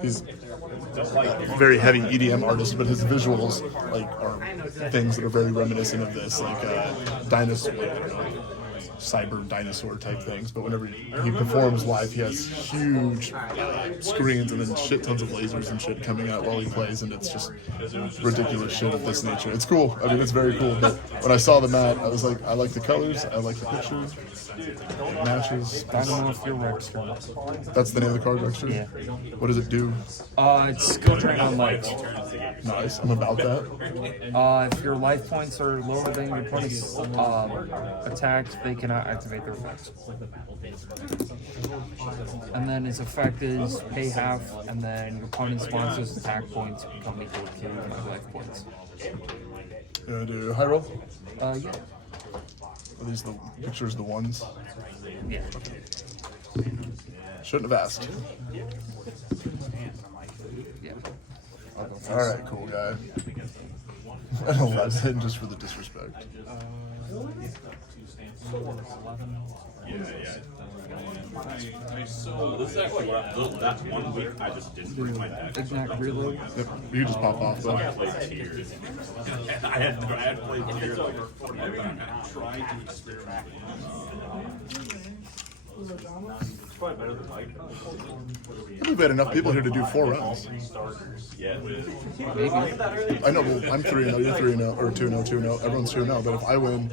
he's a very heavy EDM artist, but his visuals like are things that are very reminiscent of this, like dinosaur, cyber dinosaur type things. But whenever he performs live, he has huge screens and then shit tons of lasers and shit coming out while he plays, and it's just ridiculous shit of this nature. It's cool. I mean, it's very cool. But when I saw the mat, I was like, I like the colors, I like the picture, it matches. I don't know if you're Rex. That's the name of the card, Dexter? Yeah. What does it do? It's skill drain on life. Nice. I'm about that. If your life points are lower than your opponent's attacked, they cannot activate their effects. And then its effect is pay half, and then your opponent's monster's attack points become equal to your life points. You want to do high roll? Yeah. Are these the pictures, the ones? Yeah. Shouldn't have asked. Yeah. Alright, cool guy. And 11 just for the disrespect. So this is actually what I built that 1 week. I just didn't bring my deck. Exact reload. Yep, you just pop off though. I played tiers. I had played tiers like 40 minutes. Tried to experiment. It's probably better than Mike. We've had enough people here to do 4 rounds. Yeah. Maybe. I know, well, I'm 3-0, you're 3-0, or 2-0, 2-0. Everyone's 2-0, but if I win,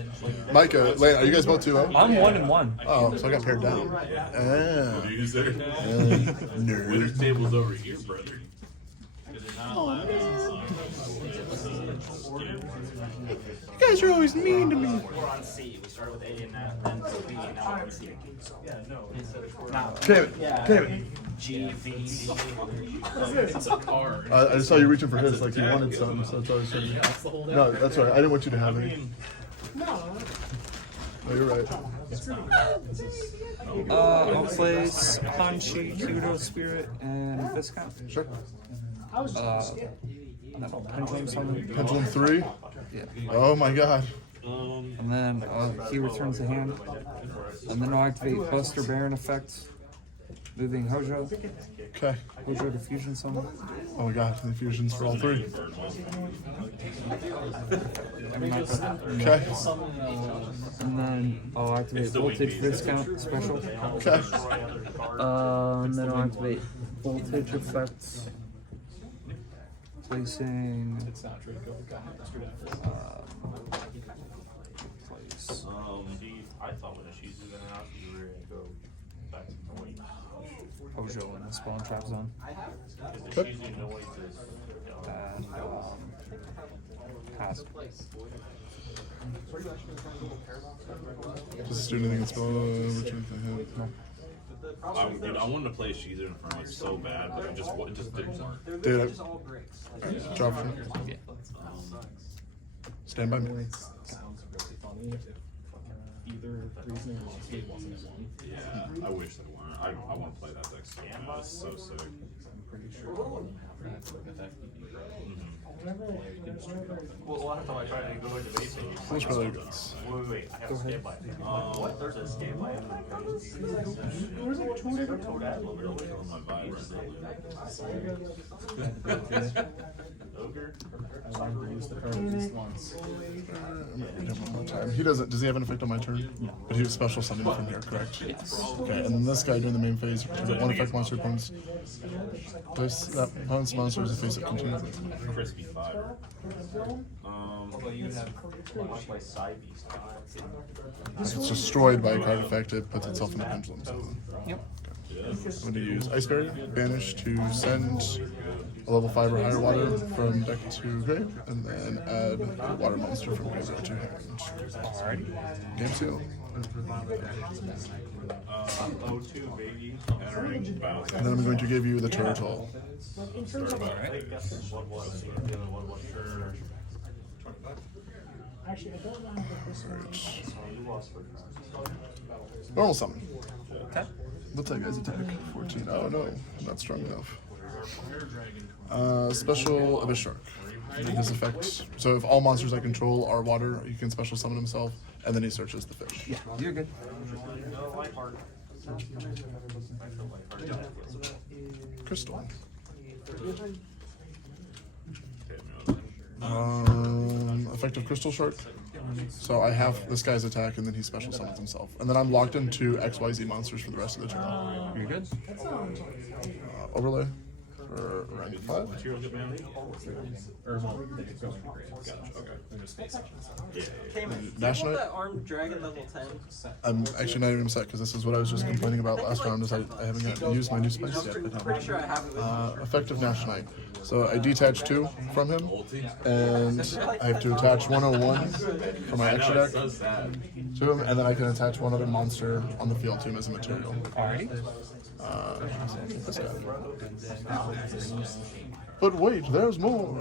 Micah, Lane, are you guys both 2-0? I'm 1-1. Oh, so I got paired down. Ah. User. Nerd. Winner's table's over here, brother. You guys are always mean to me. We're on C. We started with A and then B, now we're on C. Damn it. Damn it. G, V, D. I just saw you reaching for his like you wanted something, so that's why I was saying. No, that's all right. I didn't want you to have any. No, you're right. I'll place Hanshi, Kudo Spirit, and Viscount. Sure. Pendulum Summon. Pendulum 3? Yeah. Oh my god. And then he returns the hand. And then I'll activate Buster Baron effect, moving Hojo. Okay. Hojo Diffusion Summon. Oh my god, the fusions for all 3. Okay. And then I'll activate Voltage Viscount Special. Okay. And then I'll activate Voltage effect. Placing. Place. I thought when she's in and out, you were gonna go back to noise. Hojo in the spawn trap zone. Okay. And pass. Does this do anything in spell? Return to him. I wanted to play Sheezer in front of me so bad, but it just didn't work. Dude, drop him. Yeah. Stand by me. Yeah, I wish they weren't. I want to play that deck so bad. It's so sick. Well, a lot of time I try to go into base and Those probably goods. wait, I have a stand by. What? There's a stand by. Ogre. He doesn't. Does he have an effect on my turn? No. But he was special summoned from here, correct? Yes. Okay, and then this guy during the main phase, the 1 effect monster opponents. Place that opponent's monster as a face it continues. Crispy fire. If it's destroyed by a card effect, it puts itself in the pendulum zone. Yep. I'm going to use Ice Barrier, banish to send a level 5 or higher water from deck to grave, and then add a water monster from graveyard to hand. Alright. Game seal. O2, baby. Entering battle. And then I'm going to give you the turtle. Normal summon. Okay. What's that guy's attack? 14. Oh no, I'm not strong enough. Special Abyss Shark. His effect. So if all monsters I control are water, he can special summon himself, and then he searches the fish. Yeah, you're good. Crystal. Effective Crystal Shark. So I have this guy's attack, and then he special summons himself. And then I'm locked into XYZ monsters for the rest of the turn. You're good. Overlay for rank 5. Nash Knight. that armed dragon level 10? I'm actually not even set because this is what I was just complaining about last round. Is I haven't used my new spice yet. Pretty sure I have it with Effective Nash Knight. So I detach 2 from him, and I have to attach 101 for my extra deck to him, and then I can attach one other monster on the field to him as a material. Alrighty. This guy. But wait, there's more.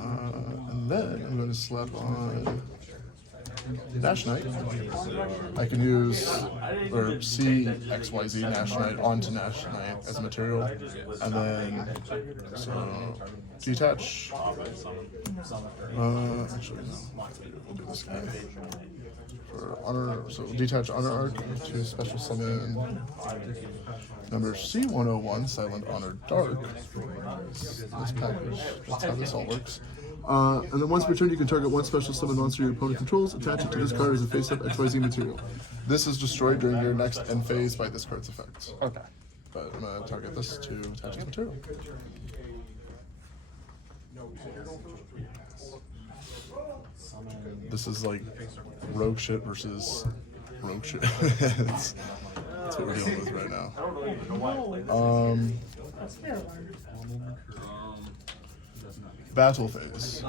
And then I'm going to slap on Nash Knight. I can use or see XYZ Nash Knight onto Nash Knight as a material, and then so detach. Actually, no. We'll do this guy for honor. So detach honor arc to special summon number C101 Silent Honor Dark. This package. That's how this all works. And then once per turn, you can target one special summon monster your opponent controls, attach it to this card as a face-up XYZ material. This is destroyed during your next end phase by this card's effects. Okay. But I'm going to target this to attach as material. This is like rogue shit versus rogue shit. That's what we're dealing with right now. Battle phase.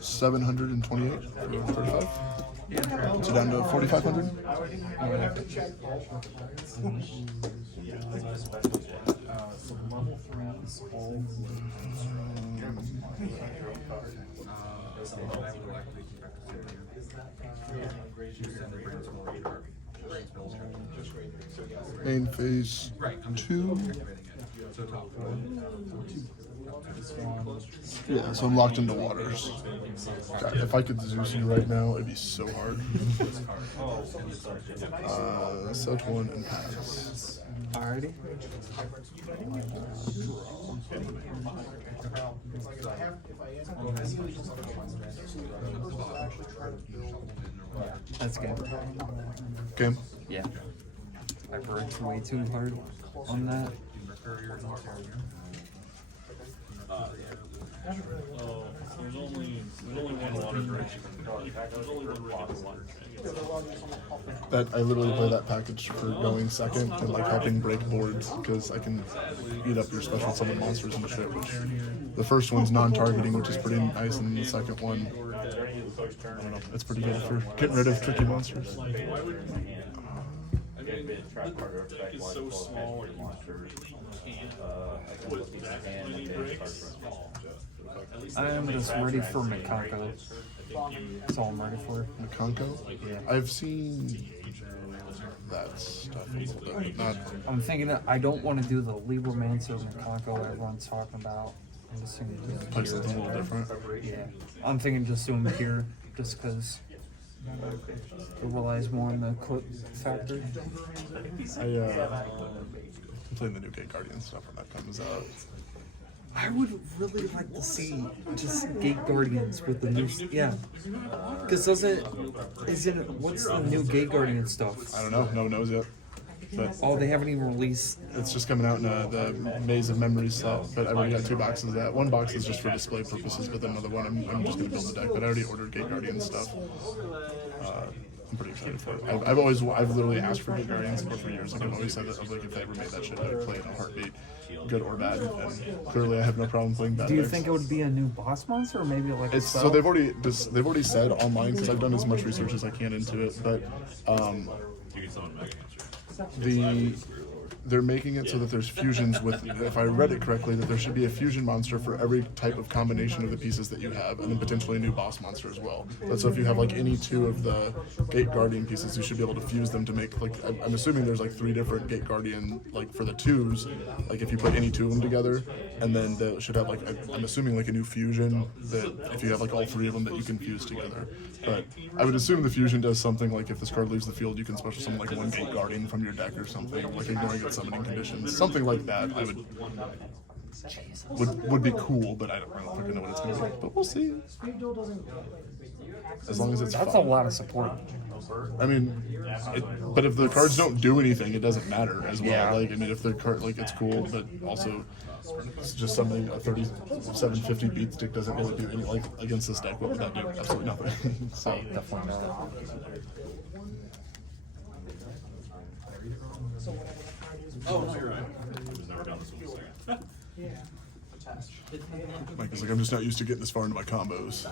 728 for 35. So down to 4,500. Main phase 2. Yeah, so I'm locked into waters. God, if I could Zeus you right now, it'd be so hard. Set 1 and pass. Alrighty. That's good. Game. Yeah. I worked way too hard on that. There's only one water direction. There's only one water. That I literally play that package for going second and like helping break boards because I can eat up your special summon monsters and shit. Which the first one's non-targeting, which is pretty nice, and the second one, I don't know, it's pretty good for getting rid of tricky monsters. I mean, the deck is so small and monsters can't put that many breaks. I am just ready for Mikako. That's all I'm ready for. Makanko? Yeah. I've seen that stuff a little bit, but not. I'm thinking that I don't want to do the Libromancer Mikako everyone's talking about. I'm just thinking do Play something a little different. Yeah. I'm thinking just doing here just because it relies more on the clip factor. I'm playing the new Gate Guardian stuff when that comes out. I would really like to see just Gate Guardians with the new, yeah. Because what's the new Gate Guardian stuff? I don't know. No one knows yet. But Oh, they haven't even released. it's just coming out in the Maze of Memories set. But I've already got 2 boxes of that. One box is just for display purposes, but then another one I'm just going to build the deck. But I already ordered Gate Guardian stuff. I'm pretty excited for it. I've literally asked for Gate Guardians for years. Like I've always said that like if they ever made that shit, I would play it in a heartbeat, good or bad. And clearly, I have no problem playing bad. Do you decks. think it would be a new boss monster or maybe like It's so they've already said online because I've done as much research as I can into it, but You can summon Mega Monster. they're making it so that there's fusions with, if I read it correctly, that there should be a fusion monster for every type of combination of the pieces that you have, and then potentially a new boss monster as well. But so if you have like any 2 of the Gate Guardian pieces, you should be able to fuse them to make like, I'm assuming there's like 3 different Gate Guardian, like for the 2s, like if you put any 2 of them together, and then they should have like, I'm assuming like a new fusion that if you have like all 3 of them that you can fuse together. But I would assume the fusion does something like if this card leaves the field, you can special summon like one Gate Guardian from your deck or something, like ignoring its summoning conditions. Something like that I would be cool, but I don't think I know what it's going to be. But we'll see. As long as it's That's fun. a lot of support. I mean, but if the cards don't do anything, it doesn't matter as well. Yeah. Like, I mean, if the card, like, it's cool, but also it's just something a 3750 beat stick doesn't really do any, like, against this deck. What would that do? Absolutely nothing. So, Definitely not. Oh, no, you're right. We've never done this one before. Mike is like, I'm just not used to getting this far into my combos.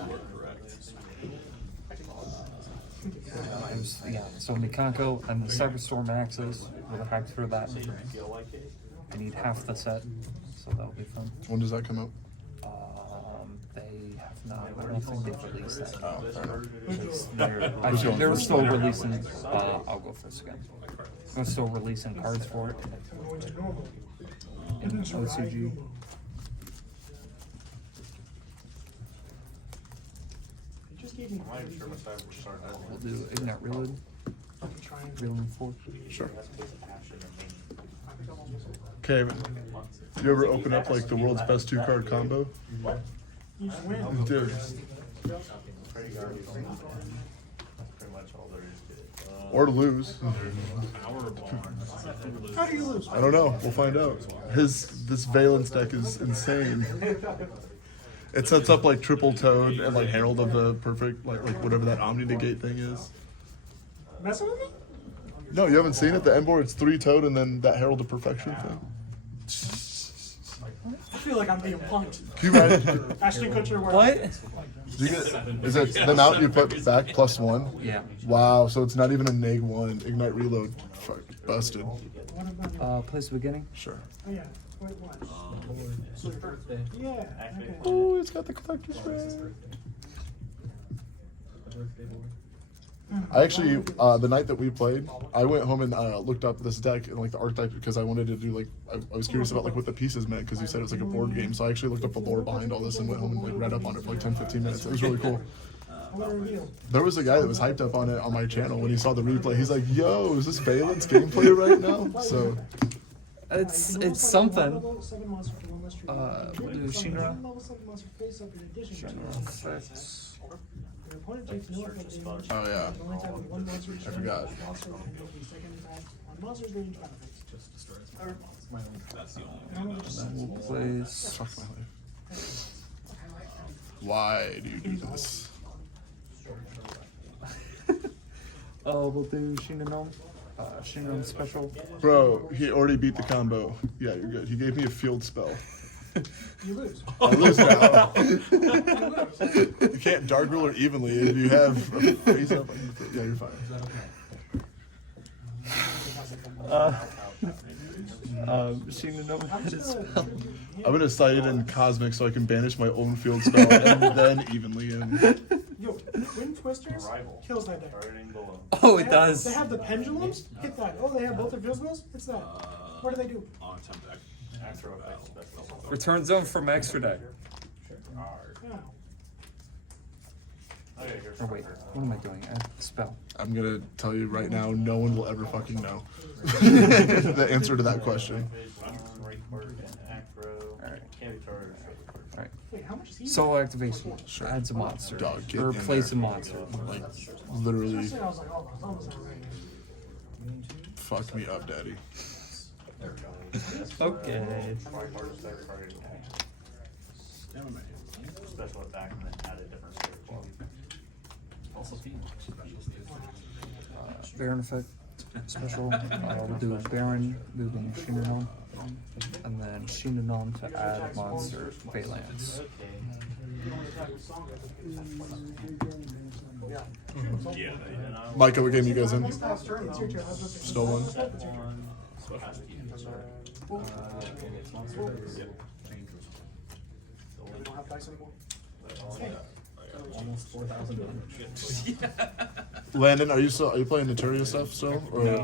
Yeah, so Mikanko and the Cyberstorm Axis with a hype for that. I need half the set, so that'll be fun. When does that come out? They have not. I don't think they've released that. Oh, fair enough. Actually, they're still releasing. I'll go first again. They're still releasing cards for it in OCG. I'm not even sure what side we're starting at. We'll do Ignite Reload. Reload 4. Sure. That's place of passion and meaning. Okay, you ever open up, like, the world's best 2-card combo? Dude. Pretty garbage. That's pretty much all there is to it. Or lose. How do you lose? I don't know. We'll find out. This Vaylantz deck is insane. It sets up like Triple Toad and like Herald of the Perfect, like whatever that Omni Negate thing is. Messing with me? No, you haven't seen it? The end board, it's 3 Toad and then that Herald of Perfection thing. I feel like I'm being punked. Can you imagine? Ashton Kutcher, where What? Do you get, is it the amount you put back +1? Yeah. Wow, so it's not even a -1. Ignite Reload. Fuck, busted. What about Place beginning. Sure. Oh yeah. Wait, what? Yeah. Okay. Oh, it's got the collector's rare. I actually, the night that we played, I went home and looked up this deck and like the archetype because I wanted to do like, I was curious about like what the pieces meant because you said it was like a board game. So I actually looked up the lore behind all this and went home and like read up on it for like 10-15 minutes. It was really cool. What a reveal. There was a guy that was hyped up on it on my channel when he saw the replay. He's like, "Yo, is this Vaylantz gameplay right now?" So It's something. Level 7 monster for one less tree. We'll do Shinra. Level 7 monster face up in addition to Shinra 6. your opponent takes no effect damage. Oh, yeah. You only attack with one monster each I turn. forgot. Also, and make the second attack on monsters range battlefields. We'll place. fuck my life. Why do you do this? We'll do Shinranom. Shinranom special. Bro, he already beat the combo. Yeah, you're good. He gave me a field spell. You lose. I lose now. You can't Dark Ruler evenly if you have a face up. Yeah, you're fine. Shinranom had a spell. I'm gonna cite it in Cosmic so I can banish my own field spell and then evenly in. Yo, Wind Twisters kills that deck. Starting below. Oh, it They does. have the pendulums. Hit that. Oh, they have both their field spells. It's that. What do they do? After effects, that's the whole. Return zone from extra deck. Yeah. Okay, here's Oh wait, what am I doing? I have the spell. I'm gonna tell you right now, no one will ever fucking know the answer to that question. Alright. Alright. Wait, how much is he? Solo activation. Adds a monster. Dog, get or in place a there. monster. Like, literally, I was like, oh, it's almost not right. fuck me up, daddy. Okay. Special attack and then add a different spirit quality. Baron effect. Special. We'll do Baron, moving Shinranom. And then Shinranom to add a monster, Vaylantz. Micah, what game you guys in? Next last turn, it's your turn. I was about to say, Still one? It's your turn. You don't have dice anymore. Landon, are you playing Naturia stuff still? Or? No.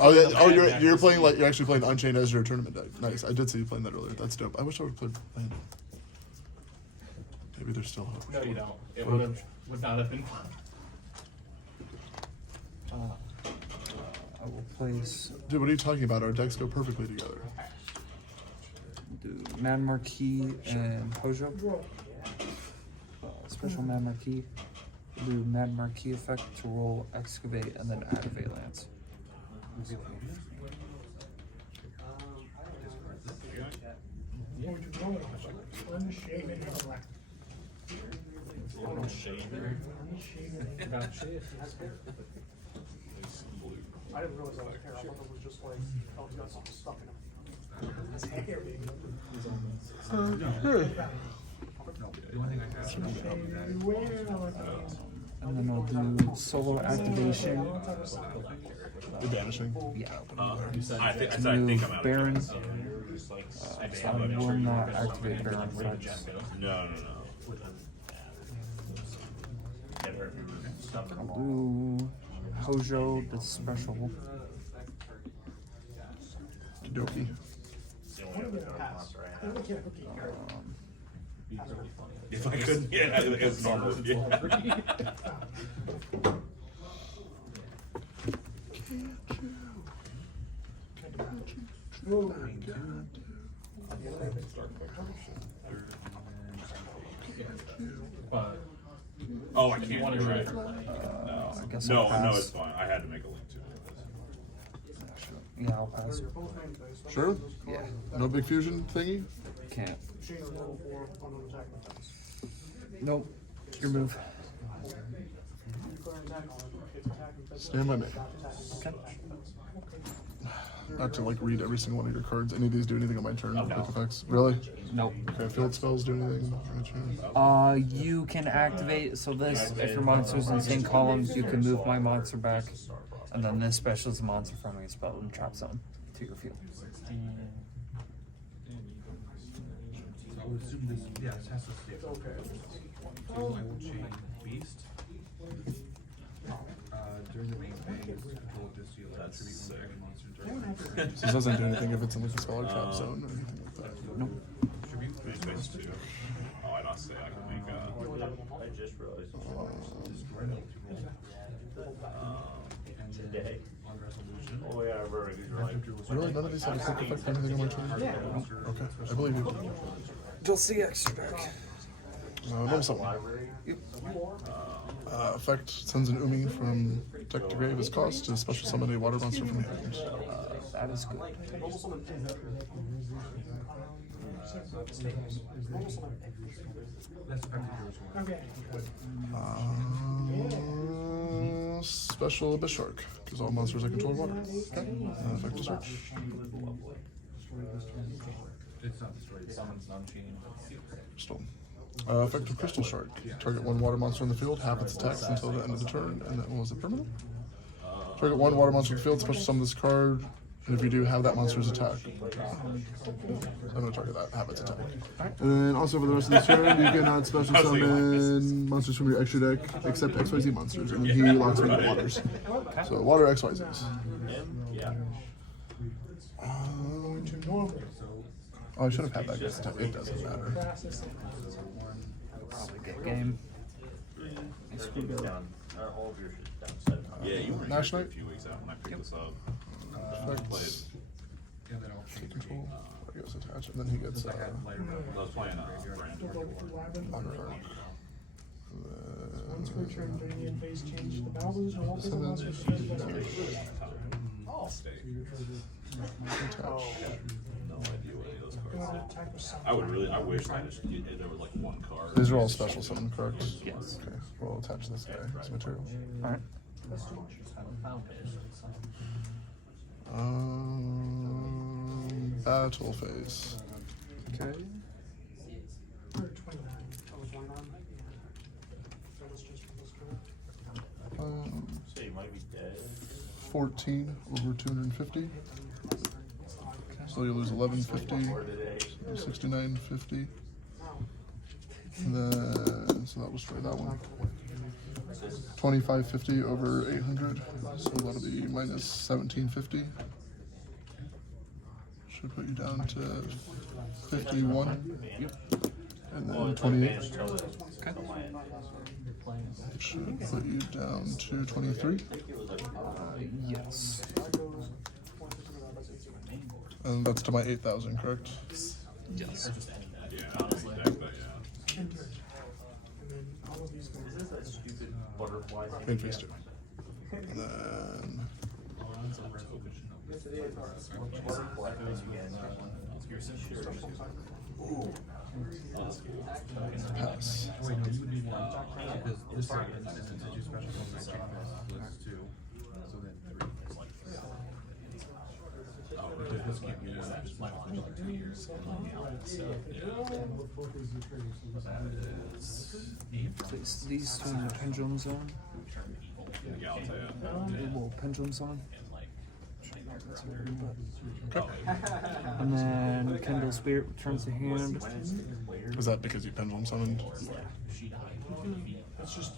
Oh yeah. Oh, you're playing like you're actually playing Unchained as your tournament deck. Nice. I did see you playing that earlier. That's dope. I wish I would play Landon. Maybe there's still hope. No, you don't. It would not have been fun. I will place Dude, what are you talking about? Our decks go perfectly together. do Mad Marquis and Hojo. Special Mad Marquis. Do Mad Marquis effect to roll, excavate, and then add a Vaylantz. Unshaven intellect. I didn't realize that was hair. I thought it was just like, oh, he's got something stuck in him. That's hair, baby. And then I'll do solo activation. The Vanishing. Yeah. I think Move I'm out. Baron. So I will not activate Baron effects. No. I'll do Hojo, the special. Doki. If I couldn't, yeah, it's normal. Yeah. Oh, I can't. You're right. I guess No, I'll pass. it's fine. I had to make a link to it. Yeah, I'll pass. Sure? Yeah, No big fusion thingy? can't. Nope. Your move. Stand by me. Okay. Not to like read every single one of your cards. Any of these do anything on my turn? Quick effects. Really? Nope. Okay, field spells do anything on my turn? You can activate, so this, if your monster's in the same column, you can move my monster back. And then this special is a monster from a spell and trap zone to your field. I would assume this, yes, has to stay. I will chain beast. During the main phase, control this, you attribute one every monster during the main phase. This doesn't do anything if it's in like a spell or trap zone or anything like that. Nope. Main phase 2. Oh, I don't say I can make I just realized. Destroy it to roll. And then on resolution. Oh yeah, vertigo. You're right. Really? None of these have a quick effect or anything on my turn? Yeah. Okay, I believe you. You'll see extra deck. Name something. Effect sends an Umi from deck to grave as cost to special summon a water monster from hand. That is good. That's effective yours. Special Abyss Shark, because all monsters I control water. Okay. Effect to search. It's not destroyed. Summons non-cheating. Crystal. Effective Crystal Shark. Target one water monster in the field, half its attacks until the end of the turn, and that was a permanent. Target one water monster in the field, special summon this card, and if you do, have that monster's attack. So I'm going to target that, have its attack. And then also for the rest of the turn, you cannot special summon monsters from your extra deck, except XYZ monsters, and then he locks me into waters. So water XYZs. Oh, I should have had that guy's attack. It doesn't matter. Probably get game. Down. All of your shit down 7. Yeah, you were in National? a few weeks out when I picked this up. Effects. Yeah, then I'll Take control. There goes attach, and then he gets I had lighter I was playing Brand. honor arc. Once per turn during the end phase, change the battles and all the monsters. Attach. No idea what any of those Go cards on are. attack with some. I would really, I wish I just, there was like one card. These are all special summon, correct? Yes. Okay, we'll attach this guy as material. Alright. Battle phase. Okay. Or 29. That was one on. That was just for this turn. So you might be dead. 14 over 250. So you lose 1150, 6950. And then, so that was for that one. 2550 over 800. So that'll be minus 1750. Should put you down to 51. And then 28 Okay. should put you down to 23. Yes. And that's to my 8,000, correct? Yes. Main phase 2. And then pass. Wait, no, you would need one. Because this happens, and then the two special ones I check this two. So then three. Because this can't be one. Just my launch like 2 years. These two in the pendulum zone. Little pendulum zone. And then Kendall Spirit returns to hand. Is that because you pendulum summoned? It's just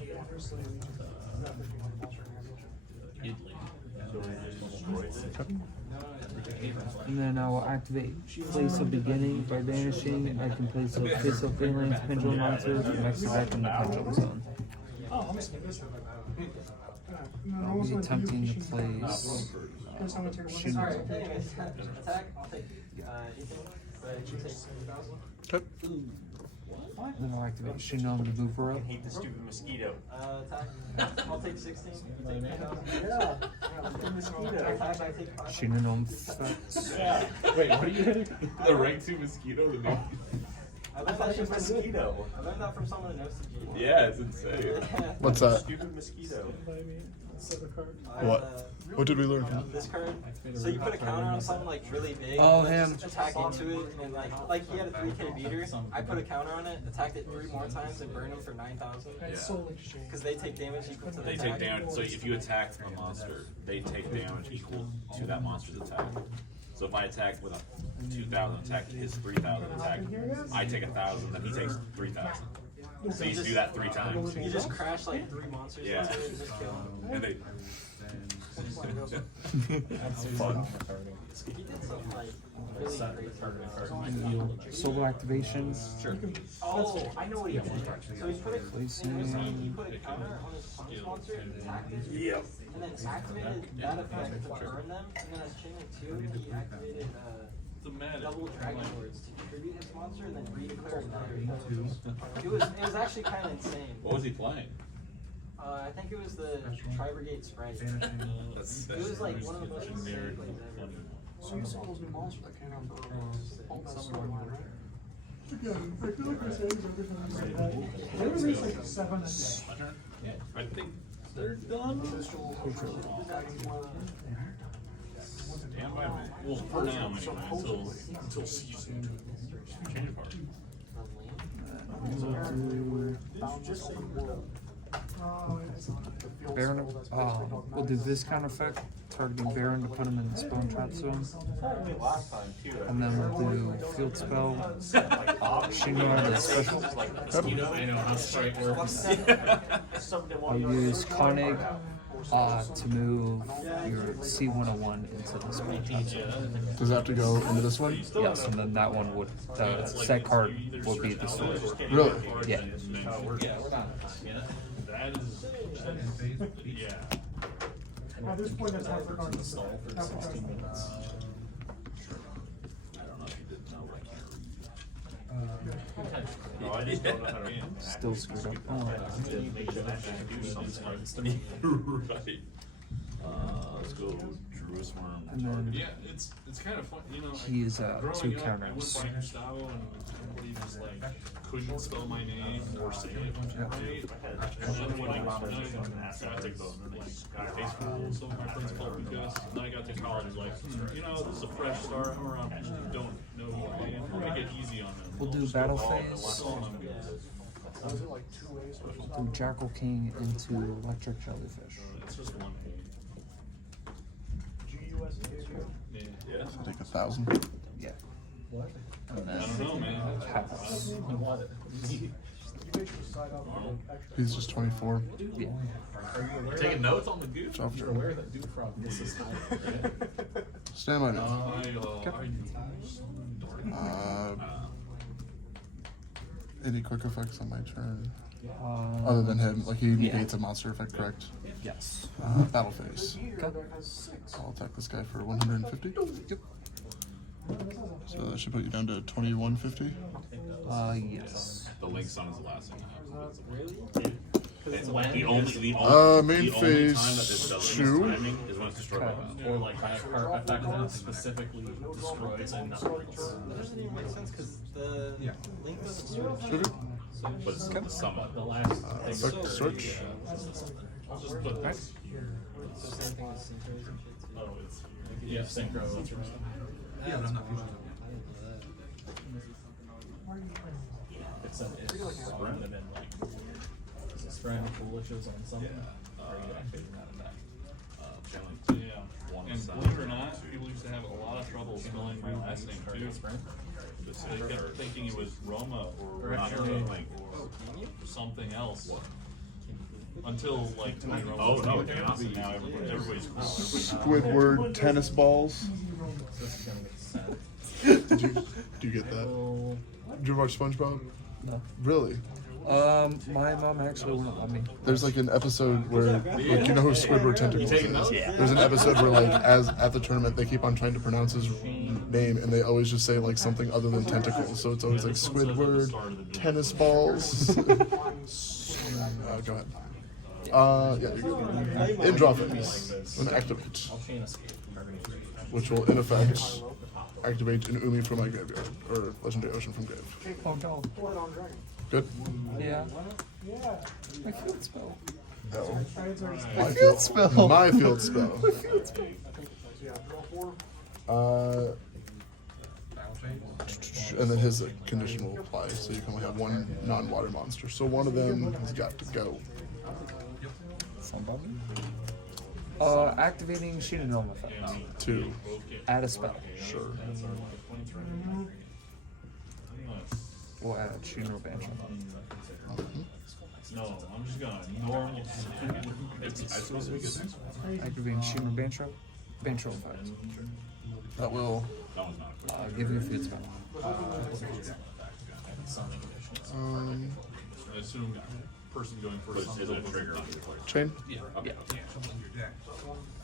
And then I will activate Place of Beginning by banishing. I can place a face of Vaylantz pendulum monster from next to back in the pendulum zone. Oh, listen, listen. I'll be attempting to place Shin. Alright, anyways, attack, I'll take 18, but you take Okay. Then I'll activate Shinon to move her up. Hate the stupid mosquito. attack, I'll take 16, you take 9,000. Yeah. Attack, I take 5. Shinon effects. Wait, what are you hitting? The rank 2 mosquito? The I learned that from mosquito. I learned that from someone in OCG. Yeah, it's insane. What's that? Stupid mosquito. What? What did we learn from This card. So you put a counter on something like really big. Oh, and then him. just attack into it, and like he had a 3K beater. I put a counter on it, attacked it 3 more times, and burned him for 9,000. It's solely exchange. Because they take damage equal to the They attack. take damage, so if you attack a monster, they take damage equal to that monster's attack. So if I attack with a 2,000 attack, his 3,000 attack, I take 1,000, then he takes 3,000. So you do that 3 times. You just crash like 3 monsters Yeah. into it and just kill them. And they. That's fun. He did some like really crazy. Solo activation. Sure. Oh, I know what he did. So he put a Placing. he put a counter on his punch monster, attacked it, and then activated that effect to burn them. And then as chain of 2, he activated double dragon lords to contribute his monster and then redeclare another. It was actually kind of insane. What was he playing? I think it was the Tri-Brigade Sprite. That's It was like one of the most insane plays ever. So you saw those new monsters that came out for all that storyline, right? Yeah, I feel like this is everything like that. They released like 7 a day. I think they're done. Stand by me. Well, for now, anyway, until season 2. Change of heart. Baron. We'll do Viscount effect, targeting Baron to put him in the spawn trap zone. Last time too. And then we'll do field spell. Shinon to special. I know how strike works. I'll use Koenig to move your C101 into the spawn trap zone. Does that have to go into this one? Yes, and then that one would, the set card would be destroyed. Really? Yeah. That is. Yeah. At this point, that's half the card. Half the card. No, I just don't know how to read. Still screwed up. Oh. Right. Let's go Drew Swarm. And then Yeah, it's kind of fun, you know. he is growing 2 up, I counters. was playing style and everybody just like couldn't spell my name or say it right. And then when I got to like high school, some of my friends called me Gus. And then I got to college, like, you know, this is a fresh start. I'm around people who don't know who I am. I'm gonna get easy on them. We'll do battle phase. Was it like 2 ways? Do Jackal King into Electric Jellyfish. It's just one page. Yeah. I'll take 1,000. Yeah. And I then don't know, man. Pass. He's just 24. Yeah. taking notes on the goof. Job You're done. aware that Duke Frog misses Stand by now. Any quick effects on my turn? Uh, Other than him, like he negates a monster effect, correct? Yes. Battle phase. I'll attack this guy for 150. Yep. So that should put you down to 2150. Yes. The Link Sun is the last thing. It's the only main the only phase time that this does two. this timing is when it's destroyed by battle. Or like by a effect that specifically destroys and nothing else. That doesn't even make sense because the link doesn't switch. Should it? But it's the summon. The last thing. Effect switch. I'll just put Right. It's the same thing as synchros and shit too. Oh, it's Yeah, synchro. That's right. Yeah, but I'm not fusion. It's random and like is it strand of foolishes on something? Or are you activating that attack? Challenge. yeah. One And side. believe it or not, people used to have a lot of trouble spelling my last name too. They kept thinking it was Roma or Not Richard Link. or something else. Until like Tony Romo. Oh, no, was it cannot be. now everybody's cool. Squidward tennis balls. So this is gonna get sad. Do you get that? Oh, Did you watch SpongeBob? No. Really? My mom actually wouldn't let me. There's like an episode where, like, you know who Squidward Tentacles is? There's an episode where, like, as at the tournament, they keep on trying to pronounce his name, and they always just say like something other than tentacles. So it's always like Squidward, tennis balls. Go ahead. Yeah, you're in draw phase. And activate, I'll chain escape. which will in effect activate an Umi from my graveyard or Legendary Ocean from grave. Oh no. Good. Yeah. My field spell. No. My field spell. My field spell. Battle chain. And then his condition will apply, so you can only have one non-water monster. So one of them has got to go. Somebody. Activating Shinonome effect. Two. Add a spell. Sure. We'll add Shinro Banshee. No, I'm just gonna normal. Activating Shinro Banshee. Banshee effect. That will. That one's not. Give you a field spell. I assume person going But first. it'll trigger on your place. Chain Okay.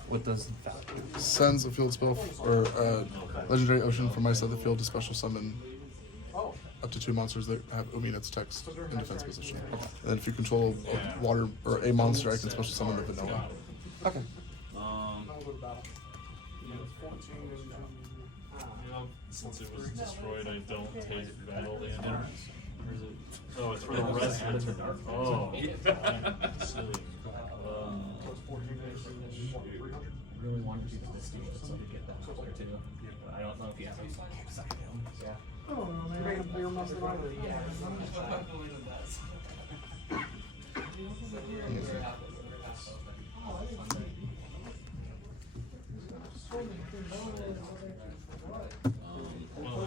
What does that do? sends a field spell or Legendary Ocean from my side of the field to special summon up to 2 monsters that have Umi in its text in defense position. And then if you control a water or a monster, I can special summon the vanilla. Okay. Since it was destroyed, I don't take battle damage. Or is it? Oh, it's for the resident. Oh, I'm silly. Really wanted to do this stupid so I could get that color too. But I don't know if you have any second one. Yeah. I don't know, man. I have beer muscle on it.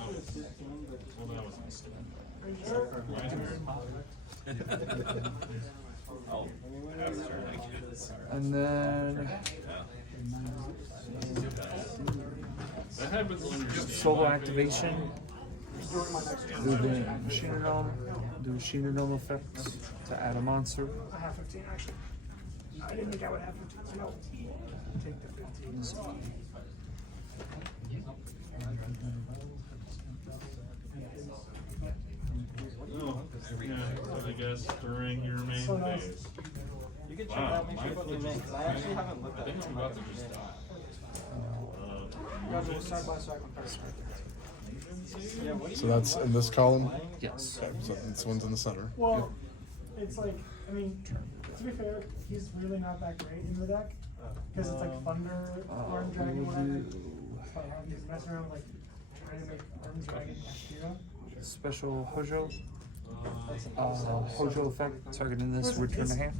That was a mistake. My turn. I'll pass the turn, I guess. And then That happens when you're just solo activation. Do the Shinonome. Do Shinonome effect to add a monster. I have 15 actually. I didn't think I would have 15. No. Take the 15. Oh, yeah, I guess during your main phase. You can check Wow, out, make sure you put them in, 'cause I actually haven't looked I at think it. I'm about to just die. Guys, we'll side by side comparison. Yeah, what do So you that's in this column. Yes. Okay, so this one's in the center. Well, it's like, I mean, to be fair, he's really not that great in the deck. Because it's like Thunder, Arm Dragon, whatever. So he's messing around with like trying to make Arm Dragon Akira. Special Hojo. Hojo effect. Targeting this. Return to hand.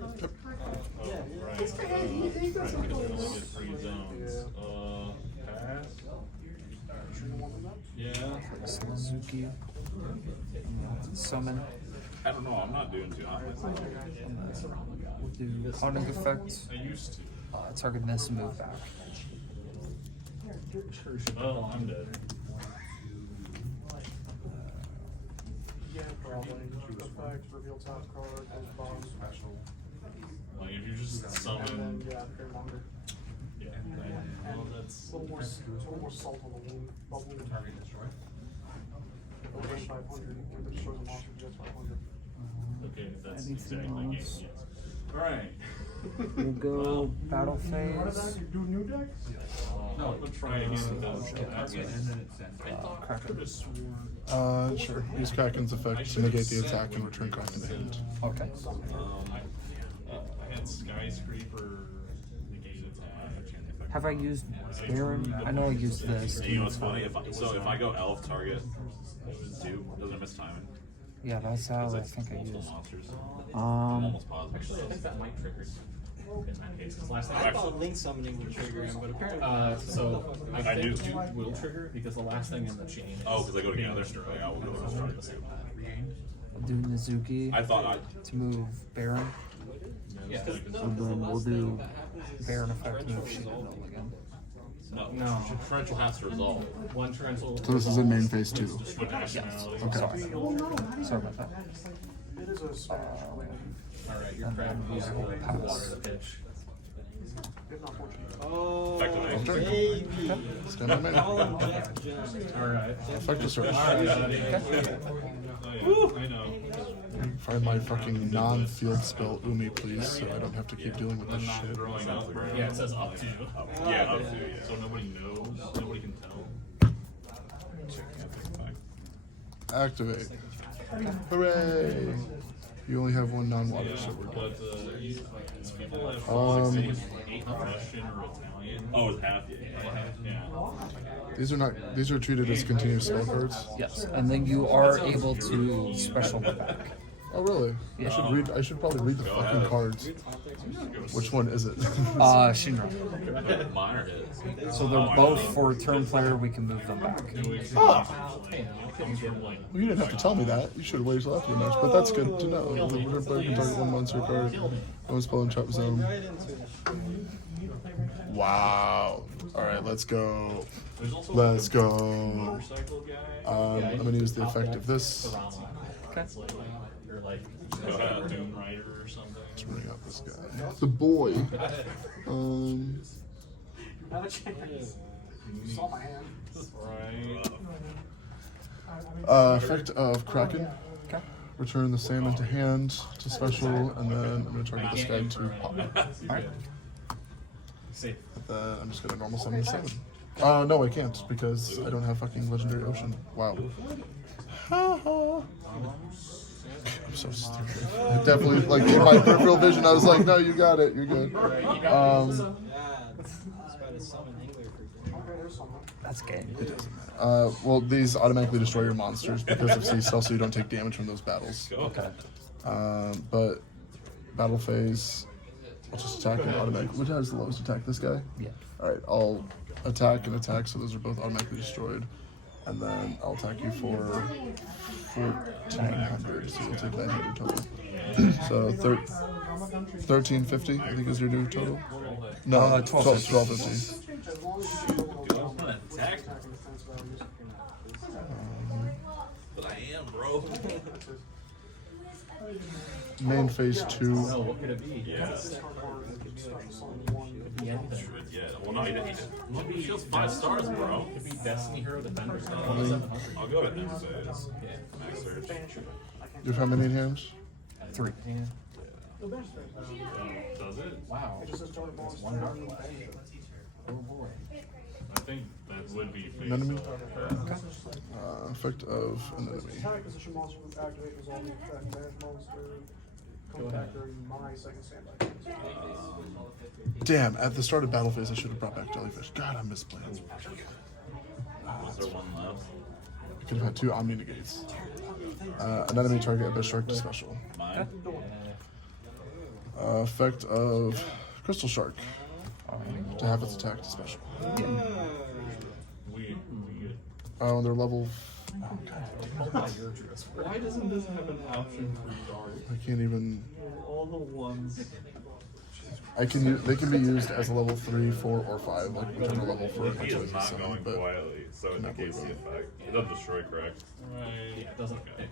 Right. This guy, he does Trying to not get go. free zones. Pass. Yeah. Suzuki. Summon. I don't know, I'm not doing too hot. Do Haunting effect. I used to. Targeting this. Move back. Oh, I'm dead. Effect, reveal top card, goes bottom. Like if you just And summon, then, yeah, very longer. yeah, well, that's A little more salt on the wound. Bubble. Target destroy. Okay, 500. When it destroys a monster, it gets 500. okay. That's Anything exactly the game. else? Yes. All right. We'll go battle What phase. about you do new decks? No, I'm try again with this. And then it's I thought I could have sworn. Sure. Use Kraken's effect to negate the attack and return Kraken to hand. Okay. I had Skyscraper negate attack. Have I used Baron? I know I used this. And you know what's funny? If I go elf target 2, doesn't it miss timing? Yeah, that's how I It's think I multiple used. monsters. I'm almost positive. Actually, I think that might trigger in that case. 'Cause last I time, thought link summoning would trigger him, but apparently. so I I think do. it will trigger because the last thing in the chain. Is Oh, because they go being together. destroyed. Like, I will go So to they're target the same. I'll do Nizuki I thought to move Baron. Yeah. And then we'll do Baron effect move Shield again. No. Torrential has to resolve. One torrential. So this is in main phase 2. With nationality. Okay. Sorry about that. It is a Spanish win. Alright, you're crab using the Pass. pitch. It's not fortunate. Oh, Effective baby. Stand by main. Colin Jack Jones. Alright. Effective search. Oh, yeah, I know. Find my fucking non-field spell Umi, please, so I don't have to keep dealing with I'm this not shit. growing up, bro. Yeah, it says up to. Yeah, up to, yeah. So nobody knows. Nobody can tell. Activate. Hooray! You only have one non-water, Yeah, so we're but done. people have Um, like, say, Russian or Italian. Oh, it's half. Yeah. Yeah. These are treated as continuous spell cards. Yes, and then you are able to special them back. Oh really? Yeah. I should probably read the Go fucking ahead. cards. Which one is it? Shinra. Mine are hits. So they're both for turn player. We can move them back. Oh! Hey, you get like. Well, you didn't have to tell me that. You should have waited till after the match, but that's good to know. The winner player can target one monster card, one spell in trap zone. Right into it. Wow. Alright, let's go. There's also Let's like, a go. motorcycle guy. I'm gonna use the effect of this. Okay. You're like. A Doom Rider or something. Let's bring out this guy. The boy. Not a chance. You saw my hand. Right. Effect of Kraken. Okay. Return the salmon to hand to special, and then I'm gonna target this guy to pop. Alright. Safe. Then I'm just gonna normal summon the salmon. No, I can't because I don't have fucking legendary ocean. Wow. I'm so stupid. I definitely, like, in my peripheral vision, I was like, no, you got it, you're good. Yeah, it's about to summon anywhere for That's game. Well, these automatically destroy your monsters because of C-Cell, so you don't take damage from those battles. Okay. But battle phase, I'll just attack and automatic. Which has the lowest attack? This guy? Yeah. Alright, I'll attack and attack, so those are both automatically destroyed. And then I'll attack you for 1,400, so you'll take 900 total. So 1,350, I think is your new total? No, 1250. 1250. Attack. But I am, bro. Main phase 2. Oh, what could it be? Yeah. Could be anything. Yeah. Well, no, he didn't. He feels 5 stars, bro. Could be Destiny Hero Defender. I'll go ahead next phase. Max search. You have how many in hand? 3. Does it? Wow. That's one dark one. Oh boy. I think that would be An enemy? face. Effect of an enemy. Attack position monster move activate resolving effect. That monster comes back during my second standby. Damn, at the start of battle phase, I should have brought back Jellyfish. God, I miss playing. Is there one left? I could have had 2 Omni Negates. An enemy target, best shark to special. Mine? Effect of Crystal Shark. To have its attack to special. We good. Oh, and they're level. Why doesn't this have an option for dark? I can't even. All the ones. I can use. They can be used as a level 3, 4, or 5, like whichever level for He is not summon, going but quietly, so it negates the effect. It doesn't destroy, correct? Right. Yeah, it doesn't. It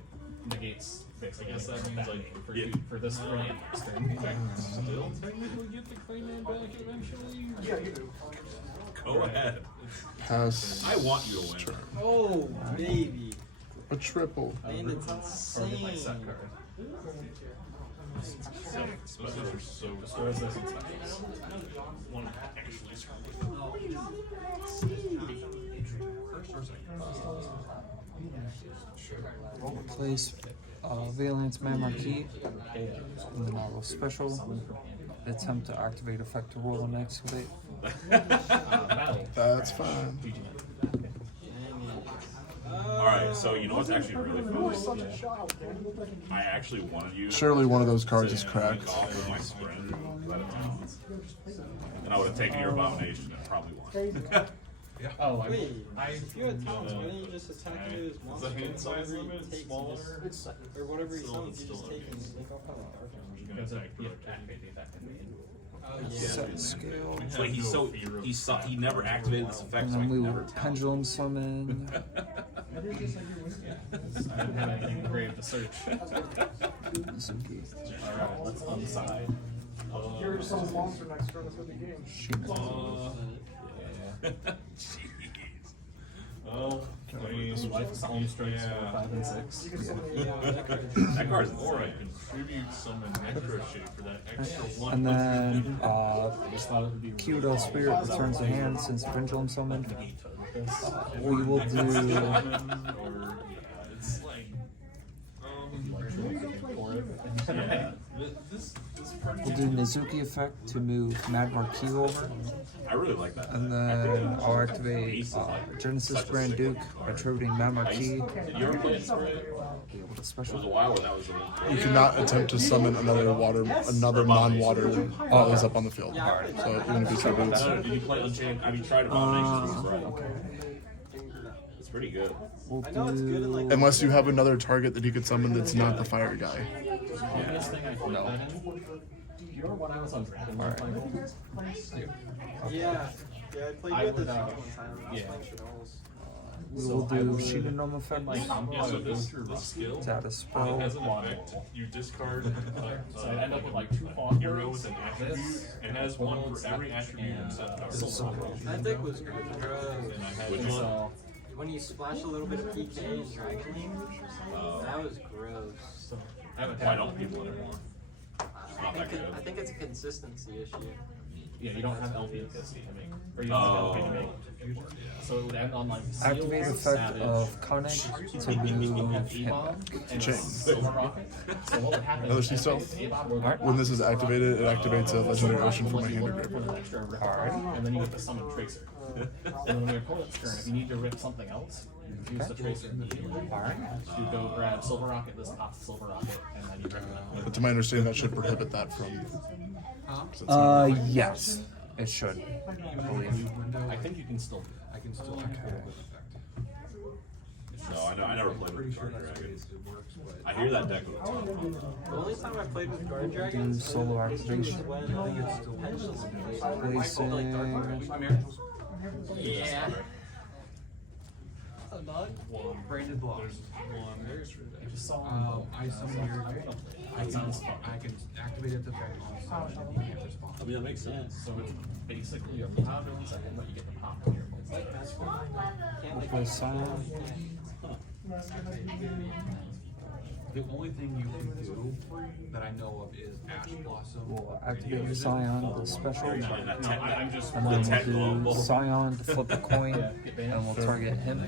negates. I guess that means like for, Yeah. for this turn. still technically get the Clayman back eventually. Yeah, you do. Go ahead. pass. I want you to win. turn. Oh, baby. A triple. Man, it's Target like set insane. card. Specials are so Destroys this and specials. one actually screw. Place Vaylantz Man Marquis, and then I'll go special. Attempt to activate effect to roll and activate. Battle. That's fine. Alright, so you know what's actually really funny? I actually wanted you Surely one of those cards to is cracked. link off with my sprint without a balance. And I would have taken your abomination and probably won. Oh, Wait, I if you had talents, why don't you just attack him with his Is monster? the hand size Whatever he limit takes, smaller? you just- or whatever he Still- summons, you still just take and link off on the because you activate the attack. Set scale. But he's so he never activated this effect, And so I then we never will pendulum summon. I didn't have anything engraved to search. Suzuki. Alright, let's unside. You're some monster next turn. Let's go to the game. Jeez. Oh, I mean, Life solemn strikes for 5 and 6. That card's or I insane. contribute summon Necrochet for that extra one. And then I just thought it would be Kyoto Spirit returns to hand since pendulum summoned. this. We will do Or it's like, this we'll do Nizuki effect to move Mad Marquis over. I really like that. And then I'll activate Genesis Grand Duke by attributing Mad Marquis Did you ever play it Sprint? with a There was a special. while where that was a You cannot attempt to summon another non-water while he's up on the field. So even if he's boots. Did you play Unchained? I mean, tried Abominations. Right. It's pretty good. We'll I know it's good in like. Unless you have another target that you could summon that's not the fire guy. This thing I played that in. You're when I was on Dragon Ball Michael. Yeah, I played I with would, this uh, one time. I was yeah. playing Chanel's. We will I do would- Shinonoma effect. Like, I'm yeah, so probably going this through skill It's out of spell. has an effect. You discard So I end up with like 2 fog hero words, with an attribute this, and has one for every attribute and, except That deck was gross. Which one? so, When you splash a little bit of PK and Dragon Link, that was gross. so I have a Why don't people anymore? It's not that good. I think it's a consistency issue. Yeah, you don't have LP to make. Or you don't have LP to make. So it would end on like Activate Seals, effect Savage, of Conic to and move him E-Bomb, back. and Chain. Silver Rocket. So what would happen Another is sea stealth? A-Bomb would When this is activated, it activates a legendary ocean from my hand or put graveyard. an extra rip card, and then you get to summon Tracer. And then when your opponent's turn, if you need to rip something else, you use the Tracer. You go grab Silver Rocket, this pops Silver Rocket, and then you rip it. But to my understanding, that should prohibit that from. 'cause it's not- Yes, it should. I believe. I think you can still. I can still activate that effect. No, I never played with Guard Dragon. It works, but I hear that deck with a ton of fun. The only time I played with Guard Dragons Do solo was activation. when Pendulum played. Placing. Yeah. branded block. I just saw. I summon your. That sounds fun. I can activate it effect on summon and you can't respond. I mean, that makes sense. So it's basically a pop in second, but you get the pop on your opponent's like that's cool. We'll play Silent. The only thing you can do that I know of is Ash Blossom. We'll activate Scion with special. And I'm just And the then tech we'll do global. Scion to flip a coin, and we'll target him.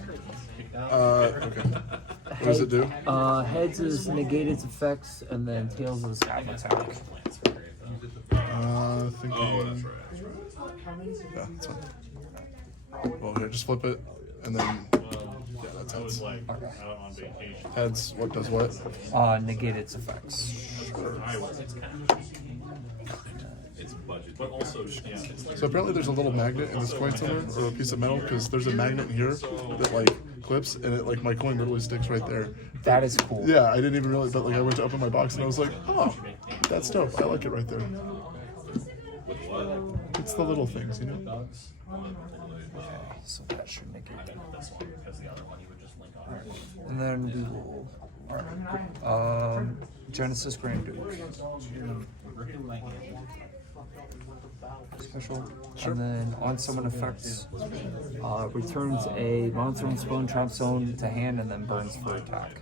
Okay. What does it do? Heads is negate its effects, and then tails is half attack. Thinking. Oh, that's right. Yeah, that's fine. Well, here, just flip it, and then. Yeah, that's I was heads. like out on vacation. Heads, what does what? Negate its effects. I was. It's budget. But also, yeah. So apparently there's a little magnet in this coin somewhere, or a piece of metal, because there's a magnet here that like clips, and it like my coin literally sticks right there. That is cool. Yeah, I didn't even realize that. Like I went to open my box and I was like, oh, that's dope. I like it right there. With It's the little things, you know. Dogs. So that should make I it. think this one because the other one you would just link on. And then we will. Genesis Grand Duke. Special. And then on summon effects, returns a monster in spawn trap zone to hand and then burns for attack.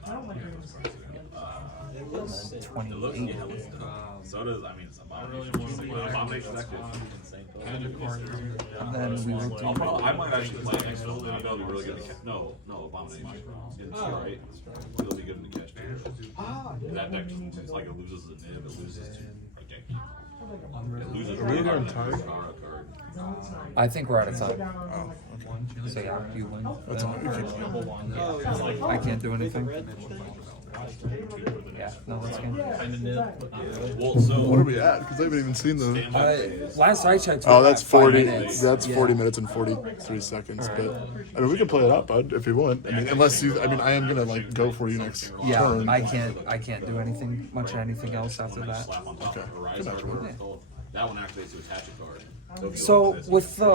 And then 28. So does, I mean, it's Abomination's active. And then we will do. I might actually play next one. That'll be really good. No, Abomination. In the right? It'll be good in the catch. That deck, it's like it loses the nib, it loses to protect. It loses Are we to on time? card. I think we're out of time. Oh, okay. So yeah, you win. That's all. I can't do anything. Yeah, no, that's good. Well, so What are we at? Because I haven't even seen the. Last I checked. Oh, we're that's at 5 40. minutes. That's Yeah. 40 minutes and 43 seconds. But I mean, we can play it up, bud, if you want. I mean, unless you. I mean, I am gonna like go for you next Yeah, turn. I can't do anything anything else after that. slap on top Okay. of the Good match, Horizon. That one activates to attach a card. So with the